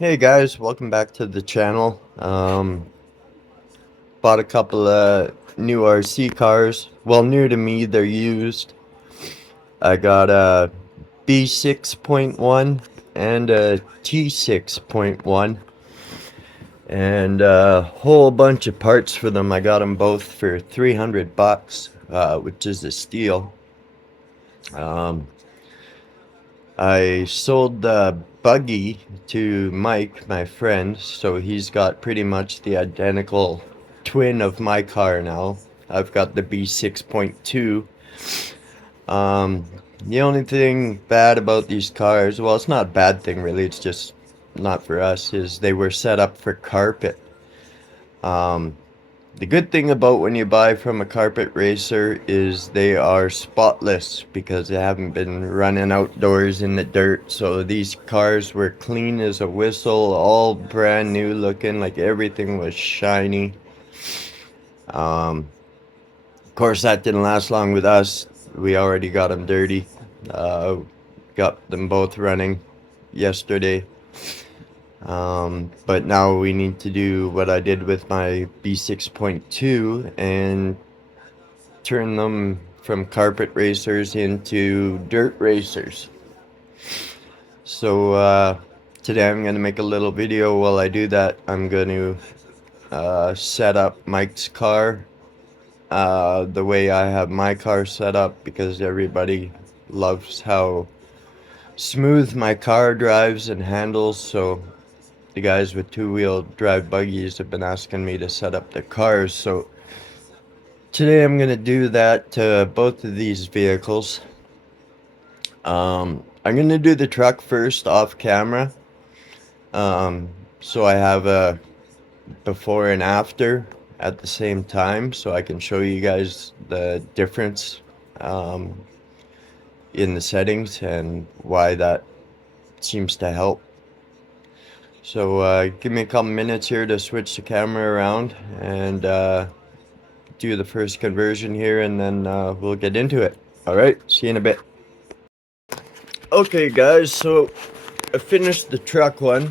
Hey guys, welcome back to the channel. Bought a couple of new RC cars. Well, new to me, they're used. I got a B6.1 and a T6.1 and a whole bunch of parts for them. I got them both for 300 bucks, which is a steal. Um, I sold the buggy to Mike, my friend, so he's got pretty much the identical twin of my car now. I've got the B6.2. Um, the only thing bad about these cars, well, it's not a bad thing really, it's just not for us, is they were set up for carpet. Um, the good thing about when you buy from a carpet racer is they are spotless because they haven't been running outdoors in the dirt. So these cars were clean as a whistle, all brand new looking, like everything was shiny. Of course, that didn't last long with us. We already got them dirty. Uh, got them both running yesterday. But now we need to do what I did with my B6.2 and turn them from carpet racers into dirt racers. So today I'm going to make a little video. While I do that, I'm going to set up Mike's car the way I have my car set up, because everybody loves how smooth my car drives and handles. So the guys with two-wheel drive buggies have been asking me to set up their cars. So today I'm going to do that to both of these vehicles. I'm going to do the truck first off camera. So I have a before and after at the same time, so I can show you guys the difference um, in the settings and why that seems to help. So give me a couple minutes here to switch the camera around and do the first conversion here, and then we'll get into it. Alright, see you in a bit. Okay guys, so I finished the truck one.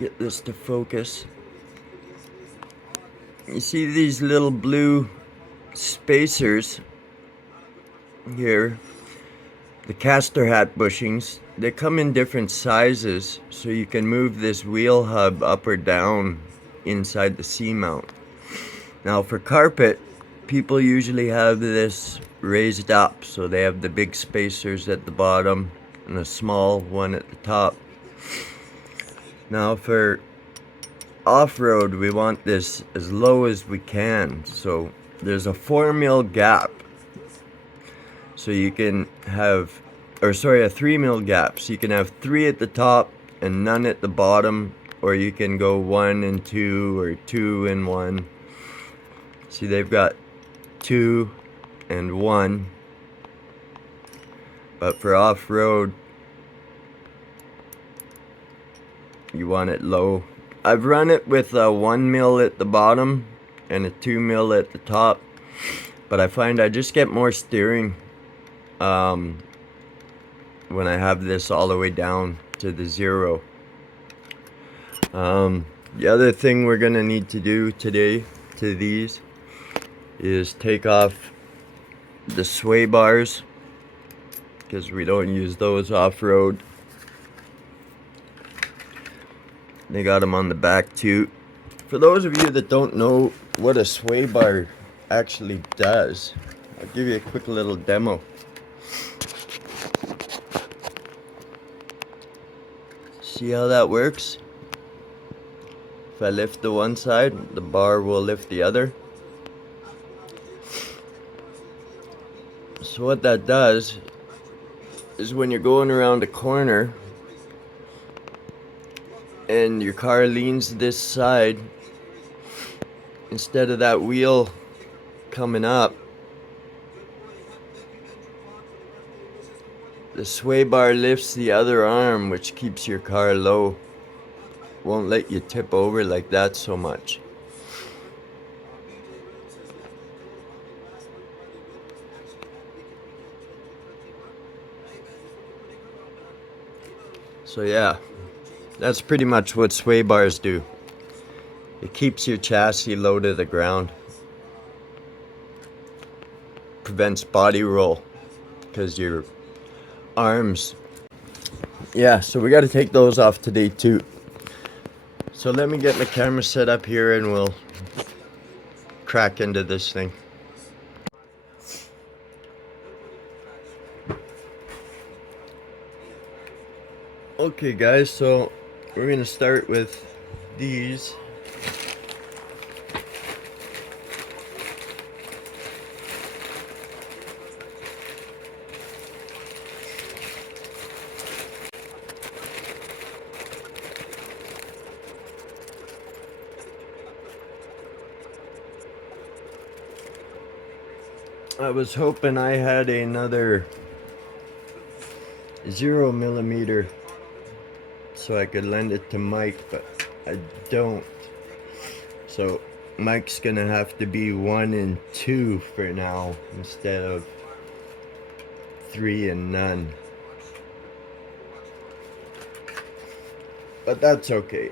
Get this to focus. You see these little blue spacers here, the caster hat bushings. They come in different sizes, so you can move this wheel hub up or down inside the C-mount. Now for carpet, people usually have this raised up, so they have the big spacers at the bottom and a small one at the top. Now for off-road, we want this as low as we can, so there's a 4 mil gap, so you can have, or sorry, a 3 mil gap, so you can have 3 at the top and none at the bottom, or you can go 1 and 2 or 2 and 1. See, they've got 2 and 1, but for off-road you want it low. I've run it with a 1 mil at the bottom and a 2 mil at the top, but I find I just get more steering when I have this all the way down to the 0. The other thing we're gonna need to do today to these is take off the sway bars, because we don't use those off-road. They got them on the back too. For those of you that don't know what a sway bar actually does, I'll give you a quick little demo. See how that works? If I lift the one side, the bar will lift the other. So what that does is when you're going around a corner and your car leans this side, instead of that wheel coming up, the sway bar lifts the other arm, which keeps your car low. Won't let you tip over like that so much. So yeah, that's pretty much what sway bars do. It keeps your chassis low to the ground. Prevents body roll because your arms. Yeah, so we got to take those off today too. So let me get my camera set up here and we'll crack into this thing. Okay guys, so we're gonna start with these. I was hoping I had another 0mm so I could lend it to Mike, but I don't. So Mike's gonna have to be 1 and 2 for now instead of 3 and none. But that's okay.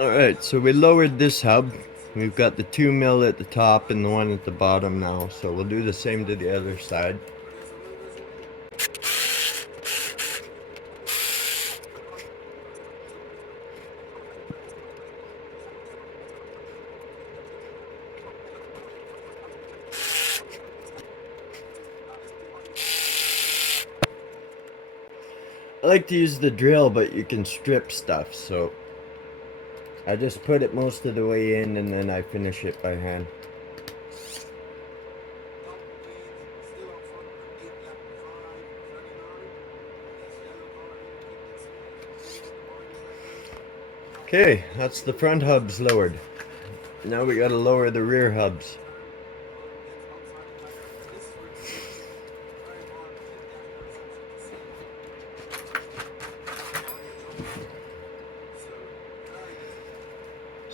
Alright, so we lowered this hub. We've got the 2mm at the top and the one at the bottom now, so we'll do the same to the other side. I like to use the drill, but you can strip stuff, so I just put it most of the way in and then I finish it by hand. Okay, that's the front hubs lowered. Now we gotta lower the rear hubs.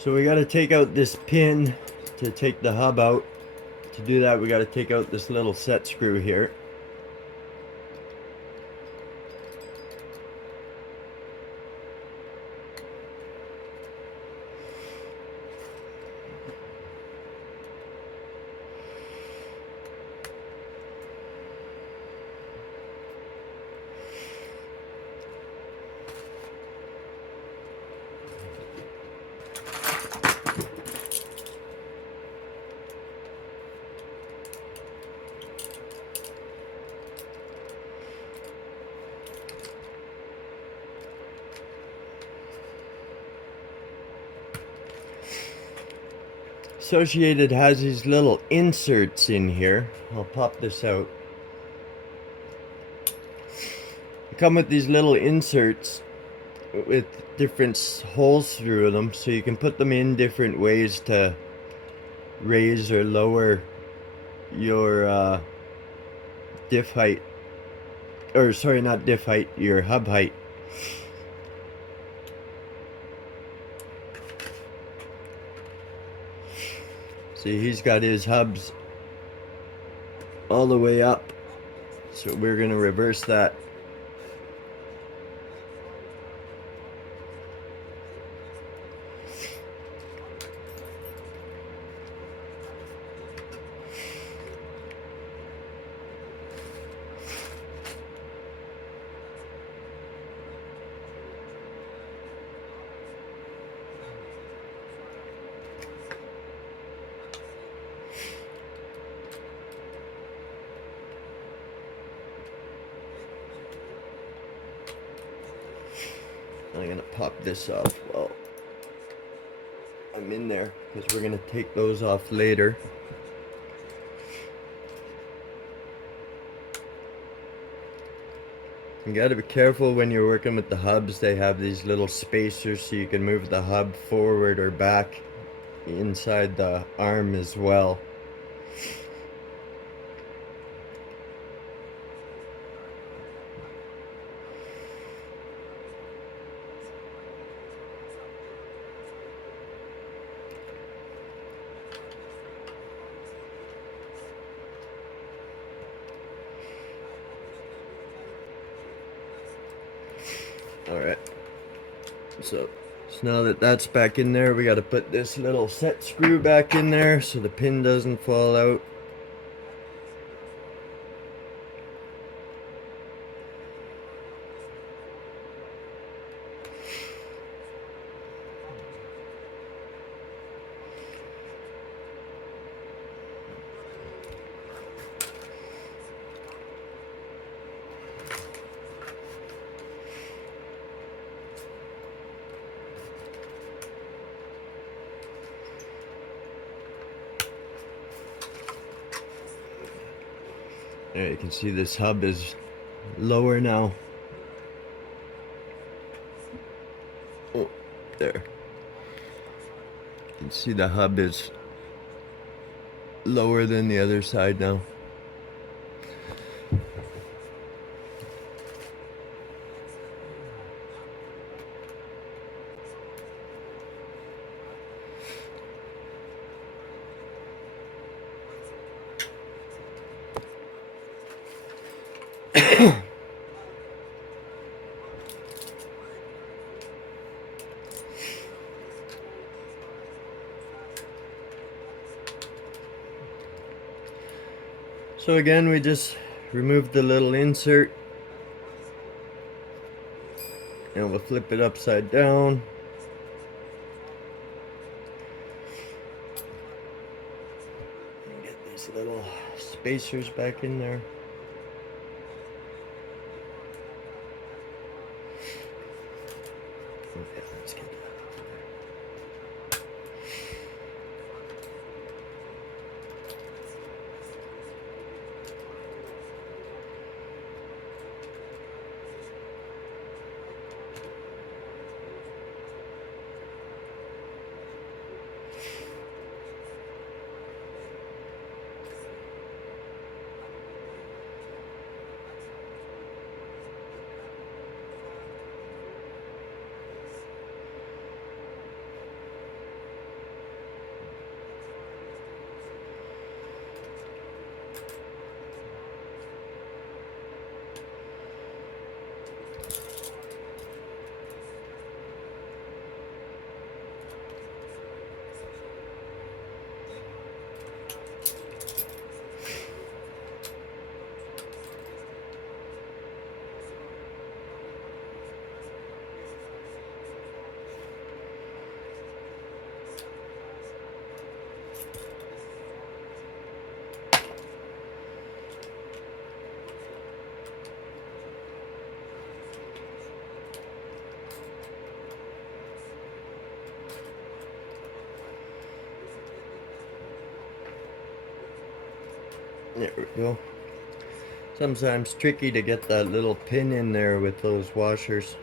So we got to take out this pin to take the hub out. To do that, we got to take out this little set screw here. Associated has these little inserts in here. I'll pop this out. They come with these little inserts with different holes through them, so you can put them in different ways to raise or lower your diff height, or sorry, not diff height, your hub height. See, he's got his hubs all the way up, so we're gonna reverse that. I'm gonna pop this off while I'm in there, because we're gonna take those off later. You gotta be careful when you're working with the hubs. They have these little spacers so you can move the hub forward or back inside the arm as well. Alright, so now that that's back in there, we got to put this little set screw back in there so the pin doesn't fall out. There, you can see this hub is lower now. Oh, there. You can see the hub is lower than the other side now. So again, we just removed the little insert and we'll flip it upside down. And get these little spacers back in there. Okay, let's get that. There we go. Sometimes tricky to get that little pin in there with those washers.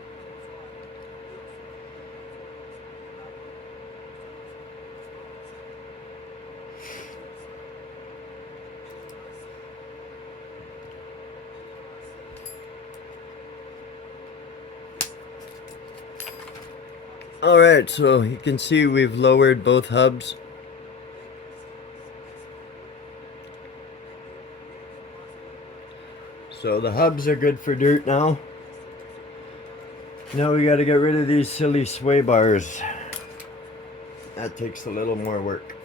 Alright, so you can see we've lowered both hubs. So the hubs are good for dirt now. Now we gotta get rid of these silly sway bars. That takes a little more work.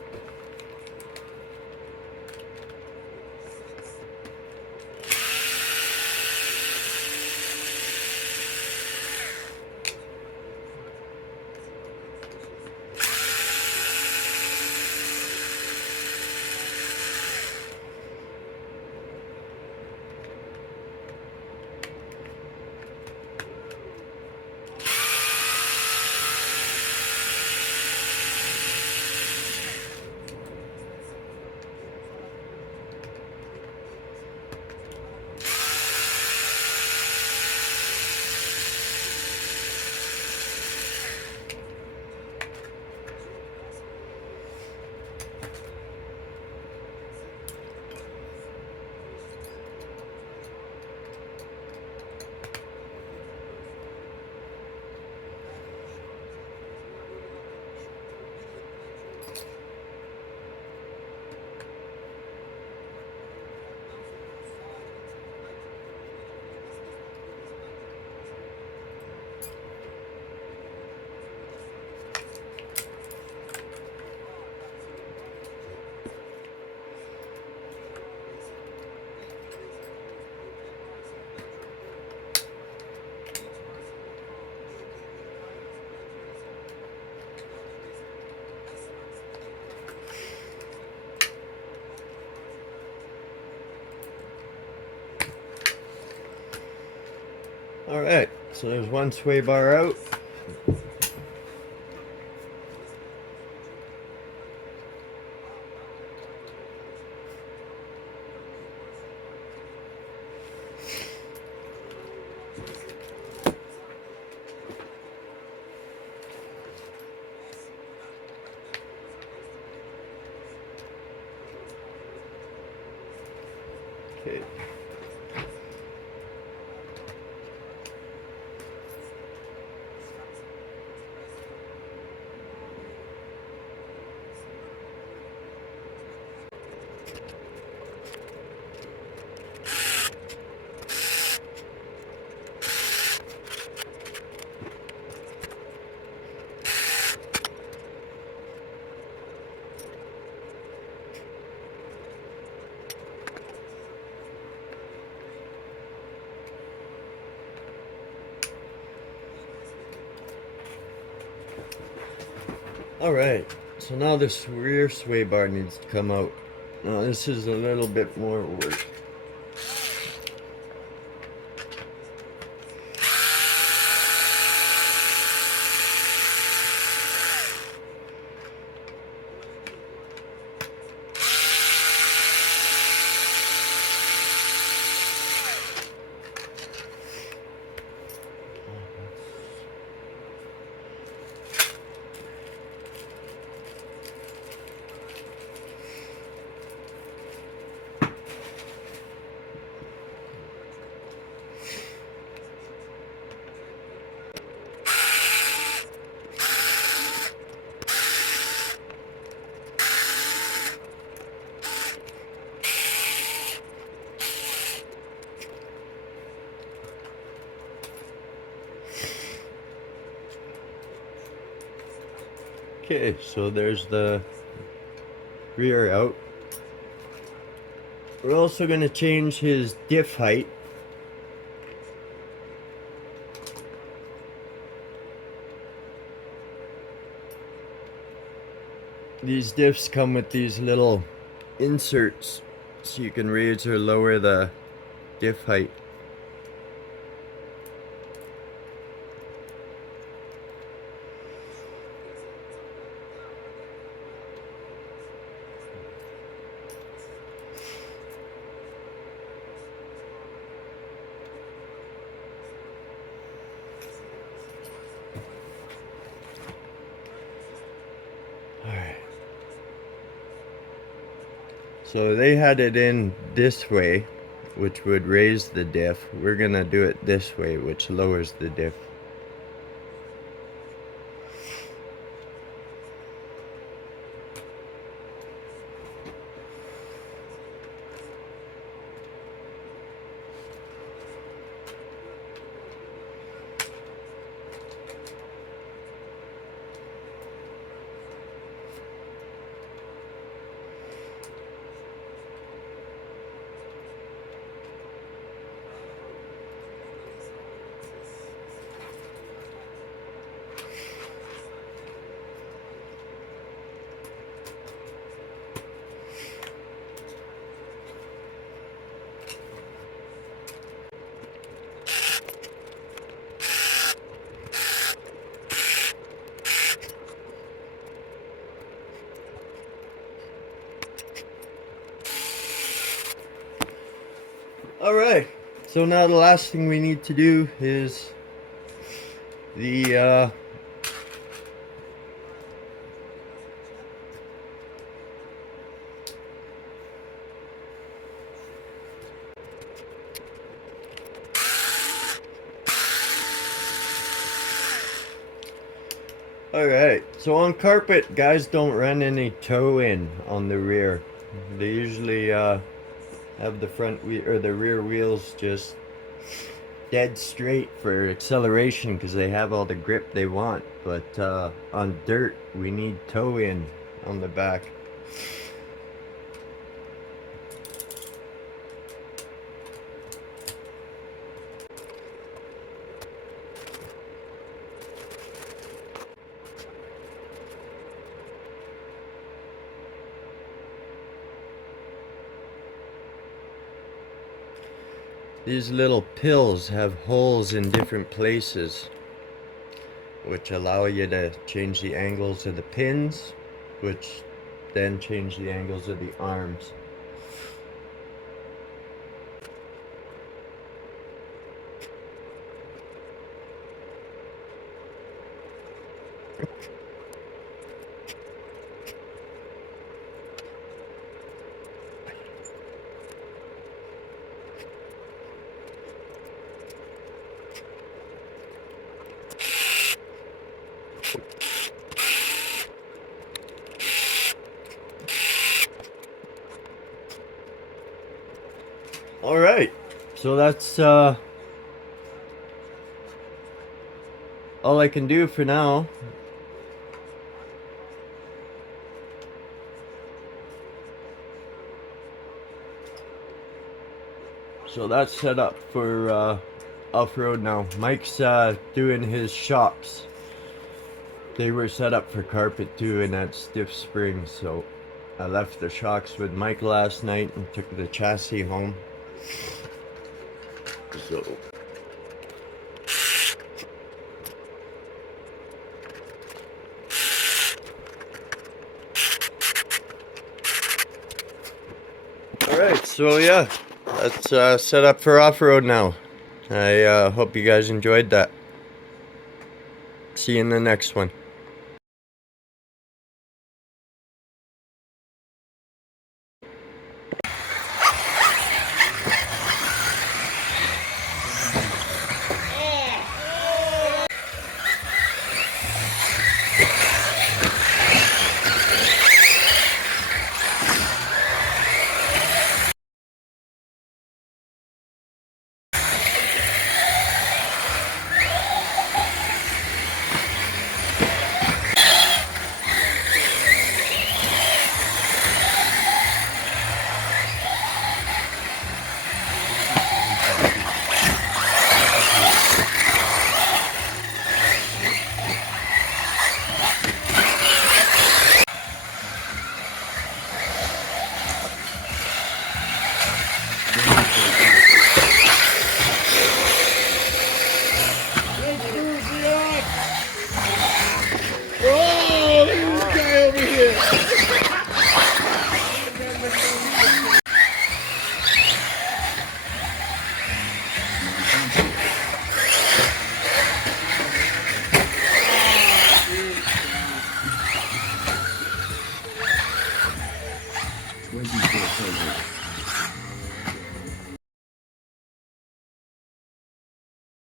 Alright, so there's one sway bar out. Okay. Alright, so now this rear sway bar needs to come out. Now this is a little bit more work. Okay, so there's the rear out. We're also going to change his diff height. These diffs come with these little inserts so you can raise or lower the diff height. So they had it in this way, which would raise the diff. We're gonna do it this way, which lowers the diff. Alright, so now the last thing we need to do is the Alright, so on carpet, guys don't run any toe in on the rear. They usually have the front wheel or the rear wheels just dead straight for acceleration because they have all the grip they want. But on dirt, we need toe in on the back. These little pills have holes in different places, which allow you to change the angles of the pins, which then change the angles of the arms. Alright, so that's all I can do for now. So that's set up for off-road now. Mike's doing his shocks. They were set up for carpet too, and that stiff spring, so I left the shocks with Mike last night and took the chassis home. So alright, so yeah, that's set up for off-road now. I hope you guys enjoyed that. See you in the next one.